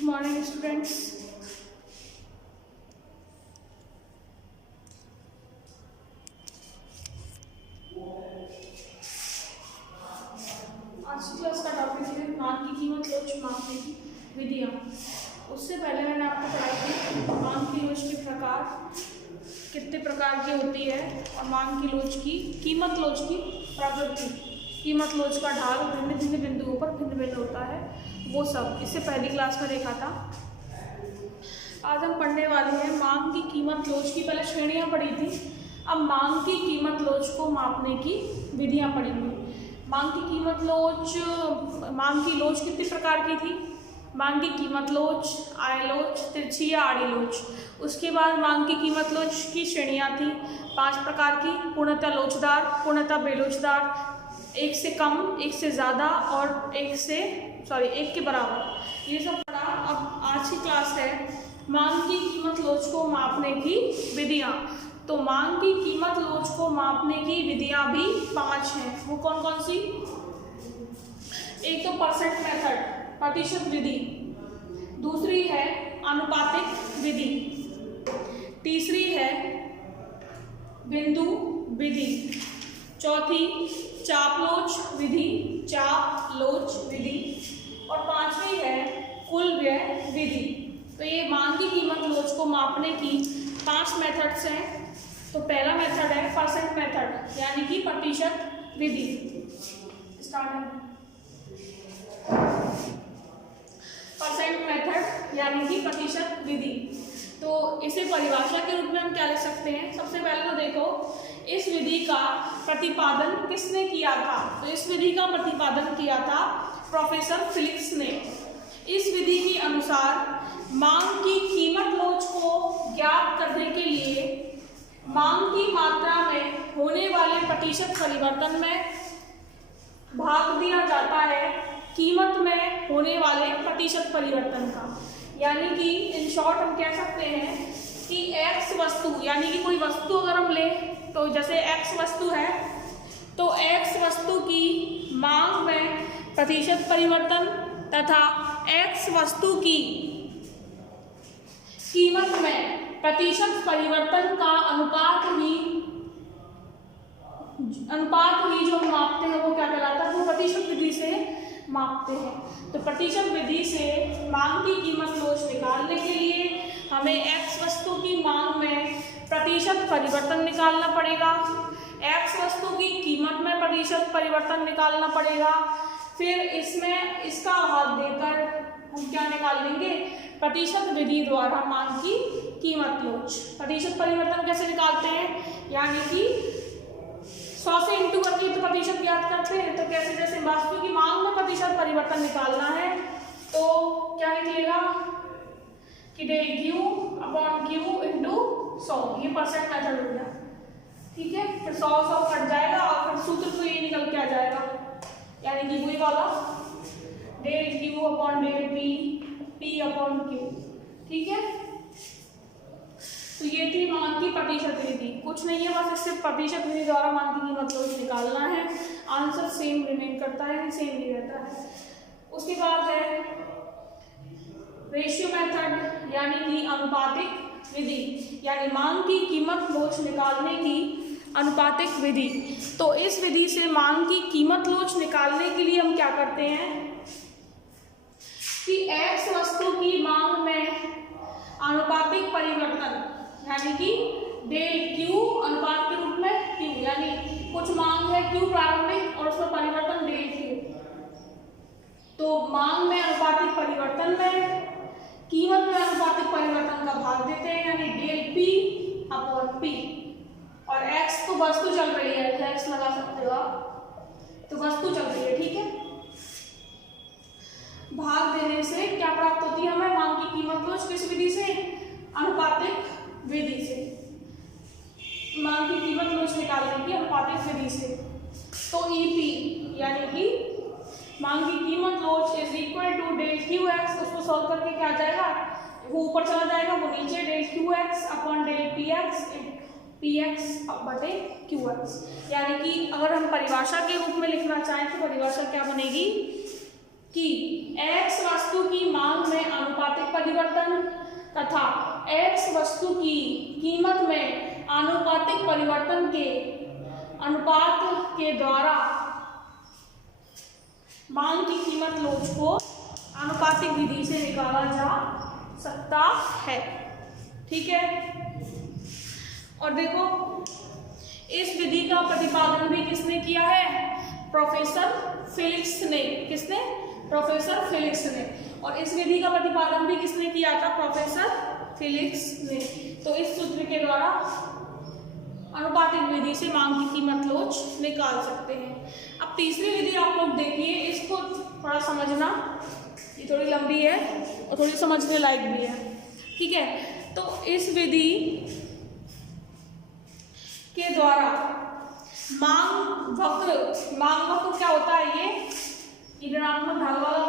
Good morning students. आज की class का टॉपिक है मांग की कीमत लोच मापने की विधियाँ। उससे पहले मैंने आपको पढ़ाई थी मांग की लोच के प्रकार कितने प्रकार की होती है और मांग की लोच की कीमत लोच की प्रकृति, कीमत लोच का ढाल भिन्न भिन्न बिंदुओं पर भिन्न भिन्न होता है, वो सब इससे पहली क्लास में देखा था। आज हम पढ़ने वाले हैं मांग की कीमत लोच की। पहले श्रेणियाँ पढ़ी थी, अब मांग की कीमत लोच को मापने की विधियाँ पढ़ेंगे। मांग की कीमत लोच, मांग की लोच कितनी प्रकार की थी? मांग की कीमत लोच, आय लोच, तिरछी या आड़ी लोच। उसके बाद मांग की कीमत लोच की श्रेणियाँ थी 5 प्रकार की: पूर्णतः लोचदार, पूर्णतः बेलोचदार, एक से कम, एक से ज़्यादा और एक के बराबर। ये सब पढ़ा। अब आज की क्लास है मांग की कीमत लोच को मापने की विधियाँ। तो मांग की कीमत लोच को मापने की विधियाँ भी 5 हैं। वो कौन कौन सी? एक तो परसेंट मेथड, प्रतिशत विधि। दूसरी है अनुपातिक विधि। तीसरी है बिंदु विधि। चौथी चाप लोच विधि, चाप लोच विधि। और 5वीं है कुल व्यय विधि। तो ये मांग की कीमत लोच को मापने की 5 मेथड्स हैं। तो पहला मेथड है परसेंट मेथड, यानी कि प्रतिशत विधि। परसेंट मेथड यानी कि प्रतिशत विधि। तो इसे परिभाषा के रूप में हम क्या लिख सकते हैं? सबसे पहले तो देखो, इस विधि का प्रतिपादन किसने किया था? तो इस विधि का प्रतिपादन किया था प्रोफेसर फिलिप्स ने। इस विधि के अनुसार मांग की कीमत लोच को ज्ञात करने के लिए मांग की मात्रा में होने वाले प्रतिशत परिवर्तन में भाग दिया जाता है कीमत में होने वाले प्रतिशत परिवर्तन का। यानी कि इन शॉर्ट हम कह सकते हैं कि x वस्तु, यानी कि कोई वस्तु अगर हम लें तो जैसे x वस्तु है, तो x वस्तु की मांग में प्रतिशत परिवर्तन तथा x वस्तु की कीमत में प्रतिशत परिवर्तन का अनुपात ही जो हम मापते हैं वो क्या कहलाता है? वो प्रतिशत विधि से मापते हैं। तो प्रतिशत विधि से मांग की कीमत लोच निकालने के लिए हमें x वस्तु की मांग में प्रतिशत परिवर्तन निकालना पड़ेगा, x वस्तु की कीमत में प्रतिशत परिवर्तन निकालना पड़ेगा। फिर इसमें इसका भाग देकर हम क्या निकाल लेंगे? प्रतिशत विधि द्वारा मांग की कीमत लोच। प्रतिशत परिवर्तन कैसे निकालते हैं? यानी कि 100 से इंटू करके तो प्रतिशत याद करते हैं। तो कैसे? जैसे वस्तु की मांग में प्रतिशत परिवर्तन निकालना है तो क्या निकलेगा कि del Q upon Q into 100। ये परसेंट मेथड हो गया, ठीक है। फिर 100 कट जाएगा और फिर सूत्र तो ये निकल के आ जाएगा, यानी कि वही वाला del Q upon del P upon Q, ठीक है। तो ये थी मांग की प्रतिशत विधि। कुछ नहीं है, बस इससे प्रतिशत विधि द्वारा मांग की कीमत लोच निकालना है। आंसर सेम रिमेन करता है, सेम नहीं रहता है। उसके बाद है रेशियो मेथड, यानी कि अनुपातिक विधि, यानी मांग की कीमत लोच निकालने की अनुपातिक विधि। तो इस विधि से मांग की कीमत लोच निकालने के लिए हम क्या करते हैं कि x वस्तु की मांग में अनुपातिक परिवर्तन, यानी कि डेल क्यू अनुपात के रूप में क्यू, यानी कुछ मांग है क्यू प्रारंभिक और उसमें परिवर्तन डेल क्यू। तो मांग में अनुपातिक परिवर्तन में कीमत में अनुपातिक परिवर्तन का भाग देते हैं, यानी डेल पी अपॉन पी। और x तो वस्तु चल रही है, x लगा सकते हो आप, तो वस्तु चल रही है, ठीक है। भाग देने से क्या प्राप्त होती है हमें? मांग की कीमत लोच किस विधि से? अनुपातिक विधि से। मांग की कीमत लोच निकालने की अनुपातिक विधि से। तो ईपी यानी कि मांग की कीमत लोच is equal to del Q X. उसको सॉल्व करके क्या आ जाएगा? वो ऊपर चला जाएगा, वो नीचे del Q X upon del P X बटे क्यू एक्स। यानी कि अगर हम परिभाषा के रूप में लिखना चाहें तो परिभाषा क्या बनेगी कि x वस्तु की मांग में अनुपातिक परिवर्तन तथा x वस्तु की कीमत में आनुपातिक परिवर्तन के अनुपात के द्वारा मांग की कीमत लोच को आनुपातिक विधि से निकाला जा सकता है। ठीक है, और देखो इस विधि का प्रतिपादन भी किसने किया है? प्रोफेसर फिलिप्स ने। किसने? प्रोफेसर फिलिप्स ने। और इस विधि का प्रतिपादन भी किसने किया था? प्रोफेसर फिलिप्स ने। तो इस सूत्र के द्वारा अनुपातिक विधि से मांग की कीमत लोच निकाल सकते हैं। अब तीसरी विधि आप लोग देखिए, इसको थोड़ा समझना, ये थोड़ी लंबी है और थोड़ी समझने लायक भी है। ठीक है, तो इस विधि के द्वारा मांग वक्र क्या होता है? ये ऋणात्मक ढाल वाला।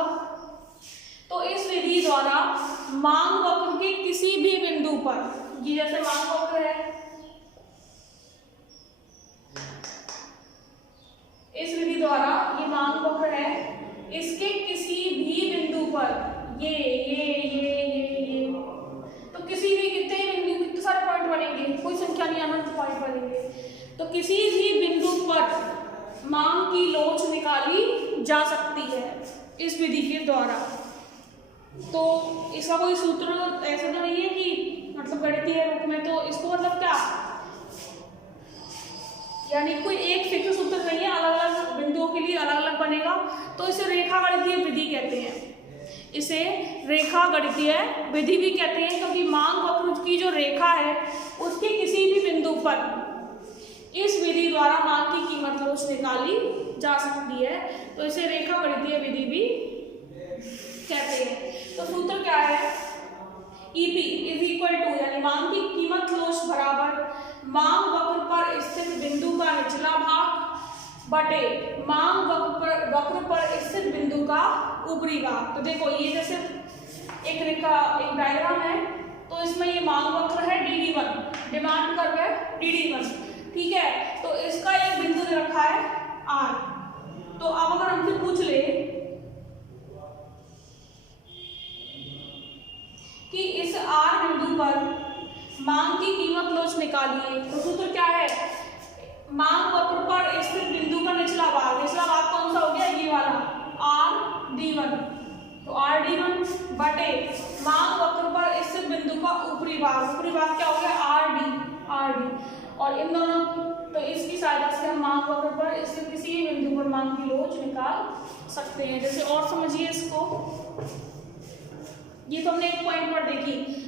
तो इस विधि द्वारा मांग वक्र के किसी भी बिंदु पर, ये जैसे मांग वक्र है, इस विधि द्वारा ये मांग वक्र है, इसके किसी भी बिंदु पर ये तो किसी भी कितने बिंदु, कितने सारे पॉइंट बनेंगे, कोई संख्या नहीं, अनंत पॉइंट बनेंगे। तो किसी भी बिंदु पर मांग की लोच निकाली जा सकती है इस विधि के द्वारा। तो इसका कोई सूत्र ऐसा तो नहीं है कि मतलब गणितीय रूप में, तो इसको मतलब क्या, यानी कोई एक फिक्स सूत्र नहीं है, अलग अलग बिंदुओं के लिए अलग अलग बनेगा। तो इसे रेखा गणितीय विधि कहते हैं, इसे रेखा गणितीय विधि भी कहते हैं, क्योंकि मांग वक्र की जो रेखा है उसके किसी भी बिंदु पर इस विधि द्वारा मांग की कीमत लोच निकाली जा सकती है। तो इसे रेखा गणितीय विधि भी कहते हैं। तो सूत्र क्या है? EP इज इक्वल टू, यानी मांग की कीमत लोच बराबर मांग वक्र पर स्थित बिंदु का निचला भाग बटे मांग वक्र पर स्थित बिंदु का ऊपरी भाग। तो देखो ये जैसे एक रेखा, एक डायग्राम है, तो इसमें ये मांग वक्र है DD1, डिमांड कर्व है DD1। ठीक है, तो इसका एक बिंदु दे रखा है R। तो अब अगर हमसे पूछ ले कि इस R बिंदु पर मांग की कीमत लोच निकालिए, तो सूत्र क्या है? मांग वक्र पर स्थित बिंदु का निचला भाग कौन सा हो गया? ये वाला RD1। तो RD1 बटे मांग वक्र पर स्थित बिंदु का ऊपरी भाग क्या हो गया? RD। और इन दोनों, तो इसकी सहायता से हम मांग वक्र पर स्थित किसी भी बिंदु पर मांग की लोच निकाल सकते हैं। जैसे और समझिए इसको, ये तो हमने एक पॉइंट पर देखी।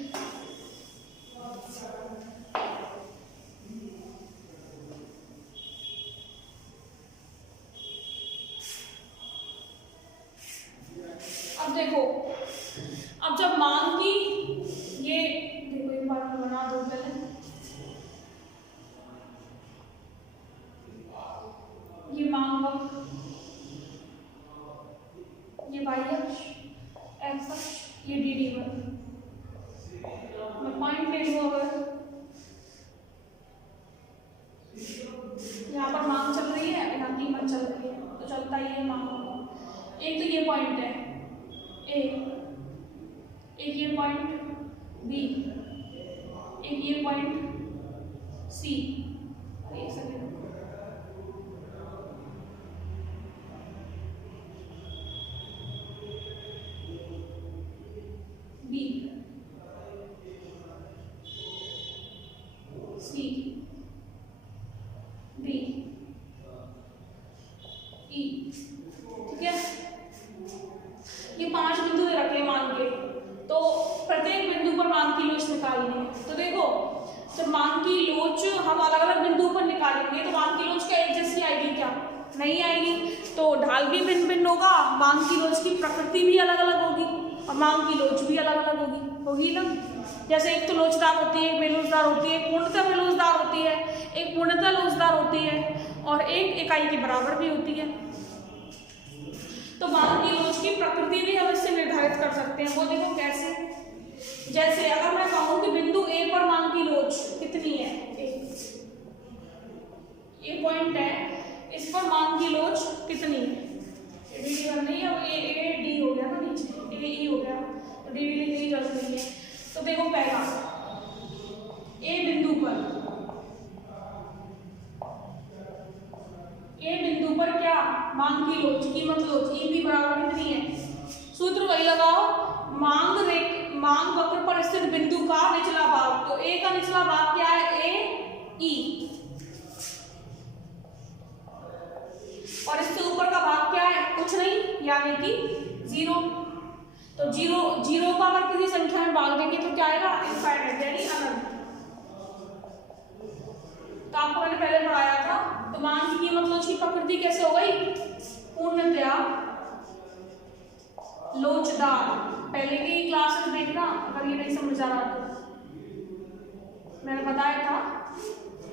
अब देखो, अब जब मांग की, ये देखो एक बार मैं बना दूं पहले, ये मांग वक्र, ये y अक्ष, x अक्ष, ये DD1। मैं पॉइंट ले लूं, अगर यहाँ पर मांग चल रही है, यहाँ कीमत चल रही है, तो चलता ही है मांग। एक तो ये पॉइंट है A, एक ये पॉइंट B, एक ये पॉइंट C। एक second, B, C, D, E। ठीक है, ये 5 बिंदु रखे मांग के, तो प्रत्येक बिंदु पर मांग की लोच निकालनी है। तो देखो, जब मांग की लोच हम अलग अलग बिंदुओं पर निकालेंगे तो मांग की लोच क्या एक जैसी आएगी? क्या नहीं आएगी। तो ढाल भी भिन्न भिन्न होगा, मांग की लोच की प्रकृति भी अलग अलग होगी और मांग की लोच भी अलग अलग होगी ना। जैसे एक तो लोचदार होती है, एक बेलोचदार होती है, एक पूर्णतः बेलोचदार होती है, एक पूर्णतः लोचदार होती है, और एक इकाई के बराबर भी होती है। तो मांग की लोच की प्रकृति भी हम इससे निर्धारित कर सकते हैं। वो देखो कैसे, जैसे अगर मैं कहूं कि बिंदु A पर मांग की लोच कितनी है, ये पॉइंट है, इस पर मांग की लोच कितनी है? DD1 नहीं, अब A D हो गया ना, नीचे AE हो गया, तो DD लिखने की जरूरत नहीं मांग वक्र पर स्थित बिंदु का निचला भाग, तो ए का निचला भाग क्या है, ए ई, और इससे ऊपर का भाग क्या है, कुछ नहीं, यानी कि 0। तो 0 का अगर किसी संख्या में भाग देंगे तो क्या आएगा, इनफाइनाइट यानी अनंत। तो आपको मैंने पहले पढ़ाया था। तो मान की कीमत लोच की प्रकृति कैसे हो गई, पूर्णतया लोचदार। पहले की क्लास में देखना अगर ये नहीं समझ आ रहा तो मैंने बताया था,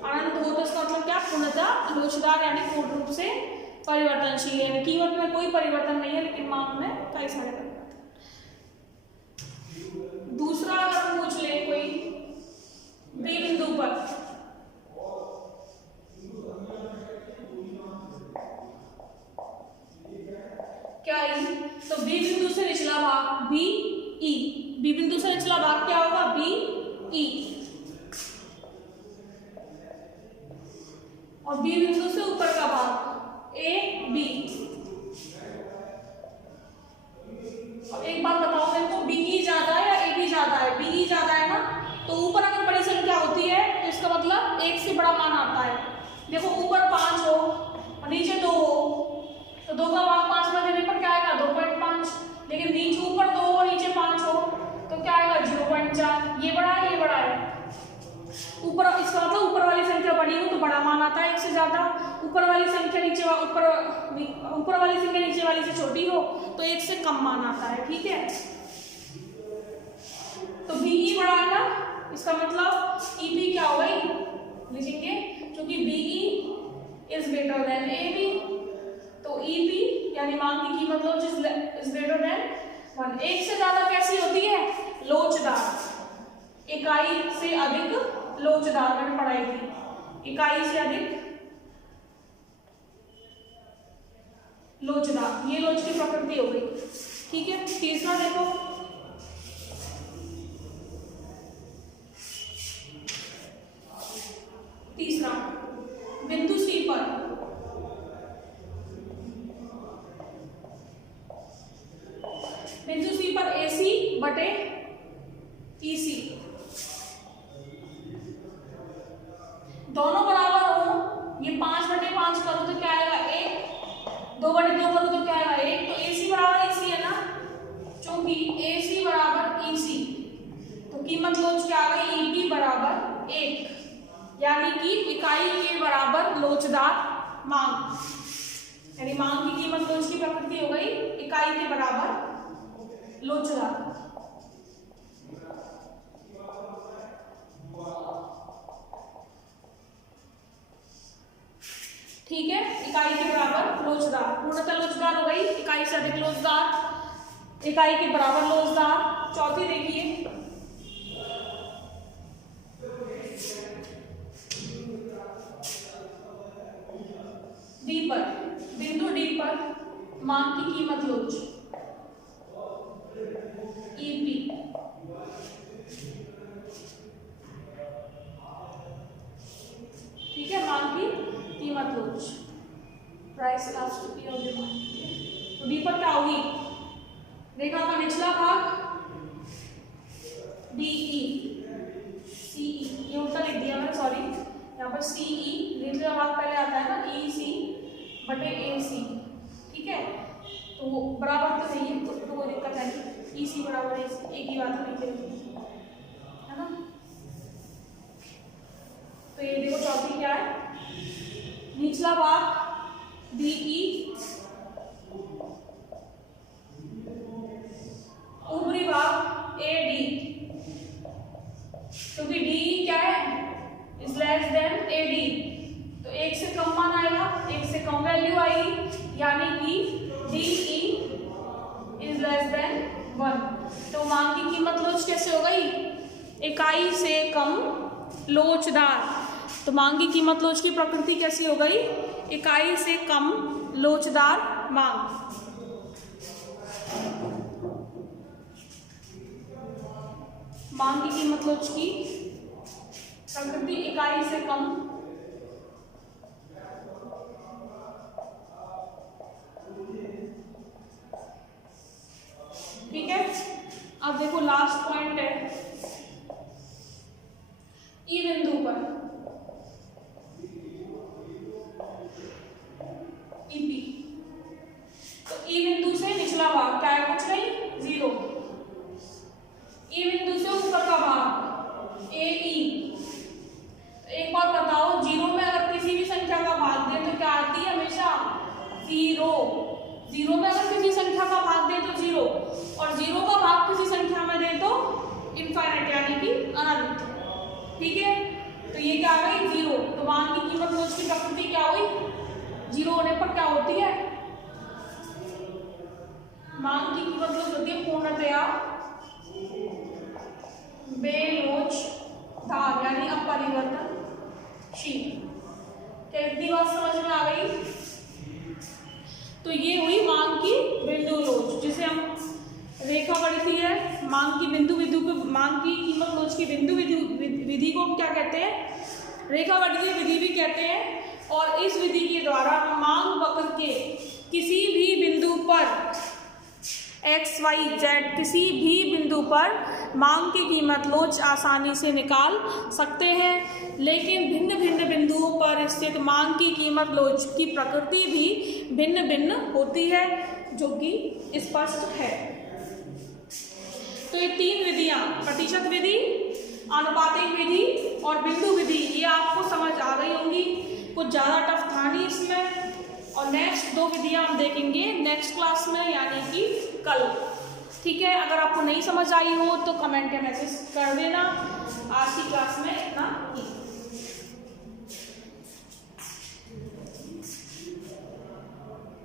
अनंत हो तो इसका मतलब क्या, पूर्णतः लोचदार यानी पूर्ण रूप से परिवर्तनशील है। कीमत में कोई परिवर्तन नहीं है लेकिन मान में कई सारे परिवर्तन। दूसरा अगर पूछ ले कोई बी बिंदु पर, क्या ई, तो बी बिंदु से निचला भाग बी ई, बी बिंदु से निचला भाग क्या होगा, बी ई, और बी बिंदु से ऊपर का भाग ए बी। अब एक बात बताओ मेरे को, बी ई ज्यादा है या ए बी ज्यादा है, बी ई ज्यादा है ना, तो ऊपर अगर बड़ी संख्या होती है तो इसका मतलब 1 से बड़ा मान आता है। देखो ऊपर 5 हो और नीचे 2 हो, तो 2 का भाग 5 में देने पर क्या आएगा, 2.5, लेकिन नीचे ऊपर 2 और नीचे 5 हो तो क्या आएगा, 0.4। ये बड़ा है, ये बड़ा है। ऊपर इसका मतलब ऊपर वाली संख्या बड़ी हो तो बड़ा मान आता है 1 से ज्यादा, ऊपर वाली संख्या ऊपर वाली संख्या नीचे वाली से छोटी हो तो 1 से कम मान आता है, ठीक है। तो बी ई बड़ा है ना, इसका मतलब ई बी क्या हो गई, लिखेंगे क्योंकि B E is greater than A B, तो ई बी यानी मान की कीमत लोच इज ग्रेटर देन 1। 1 से ज्यादा कैसी होती है, लोचदार, इकाई से अधिक लोचदार, मैंने पढ़ाई थी, इकाई से अधिक लोचदार, ये लोच की प्रकृति हो गई, ठीक है। तीसरा देखो, तीसरा बिंदु सी पर AC बटे EC दोनों बराबर हो, ये 5/5 करो तो क्या आएगा 1, 2/2 करो तो क्या आएगा 1, तो AC बराबर EC है ना, क्योंकि AC बराबर EC तो कीमत लोच क्या आ गई, EP बराबर 1, यानी कि इकाई के बराबर लोचदार मांग, यानी मांग की कीमत लोच की प्रकृति हो गई इकाई के बराबर लोचदार। ठीक है, इकाई के बराबर लोचदार, पूर्णतः लोचदार हो गई, इकाई से अधिक लोचदार, इकाई के बराबर लोचदार। चौथी देखिए, डी पर, बिंदु डी पर मांग की कीमत लोच ईपी, ठीक है, मांग की कीमत लोच, प्राइस इलास्टिसिटी ऑफ डिमांड। तो डी पर क्या होगी, रेखा का निचला भाग डीई, सीई, ये उल्टा लिख दिया मैंने, सॉरी, यहाँ पर सीई निचला भाग पहले आता है ना, EC बटे AC, ठीक है, तो वो बराबर तो नहीं है, तो कोई दिक्कत नहीं, EC बराबर AC, एक ही बात है ना। तो ये देखो चौथी क्या है, निचला भाग DE, ऊपरी भाग AD, क्योंकि DE क्या है, इज लेस देन AD, तो 1 से कम मान आएगा, 1 से कम वैल्यू आएगी, यानी कि DE इज लेस देन 1। तो मांग की कीमत लोच कैसे हो गई, इकाई से कम लोचदार। तो मांग की कीमत लोच की प्रकृति कैसी हो गई, इकाई से कम लोचदार मांग। मांग की कीमत लोच की प्रकृति इकाई से कम ठीक है। अब देखो लास्ट पॉइंट है, ई बिंदु पर ईपी, तो ई बिंदु से निचला भाग क्या है, कुछ नहीं, 0। ई बिंदु से ऊपर का भाग ए ई। एक बार बताओ, 0 में अगर किसी भी संख्या का भाग दें तो क्या आती है, हमेशा 0। 0 में अगर किसी संख्या का भाग दें तो 0, और 0 का भाग किसी संख्या में दें तो इनफाइनाइट, यानी कि अनंत। ठीक है, तो ये क्या आ गई, 0। तो मान की कीमत लोच की प्रकृति क्या हुई, 0 होने पर क्या होती है, मान की कीमत लोच होती है पूर्णतया बेलोचदार, यानी अपरिवर्तनशील। क्या इतनी बात समझ में आ गई? तो ये हुई मांग की बिंदु लोच, जिसे हम रेखा गणितीय है मांग की बिंदु विधि को, मांग की कीमत लोच की बिंदु विधि को क्या कहते हैं, रेखा गणितीय विधि भी कहते हैं। और इस विधि के द्वारा मांग वक्र के किसी भी बिंदु पर x, y, z किसी भी बिंदु पर मांग की कीमत लोच आसानी से निकाल सकते हैं, लेकिन भिन्न भिन्न बिंदुओं पर स्थित मांग की कीमत लोच की प्रकृति भी भिन्न भिन्न होती है, जो कि स्पष्ट है। तो ये 3 विधियां, प्रतिशत विधि, आनुपातिक विधि और बिंदु विधि, ये आपको समझ आ गई होंगी। कुछ ज़्यादा टफ था नहीं इसमें। और नेक्स्ट 2 विधियां हम देखेंगे नेक्स्ट क्लास में, यानी कि कल। ठीक है, अगर आपको नहीं समझ आई हो तो कमेंट या मैसेज कर देना। आज की क्लास में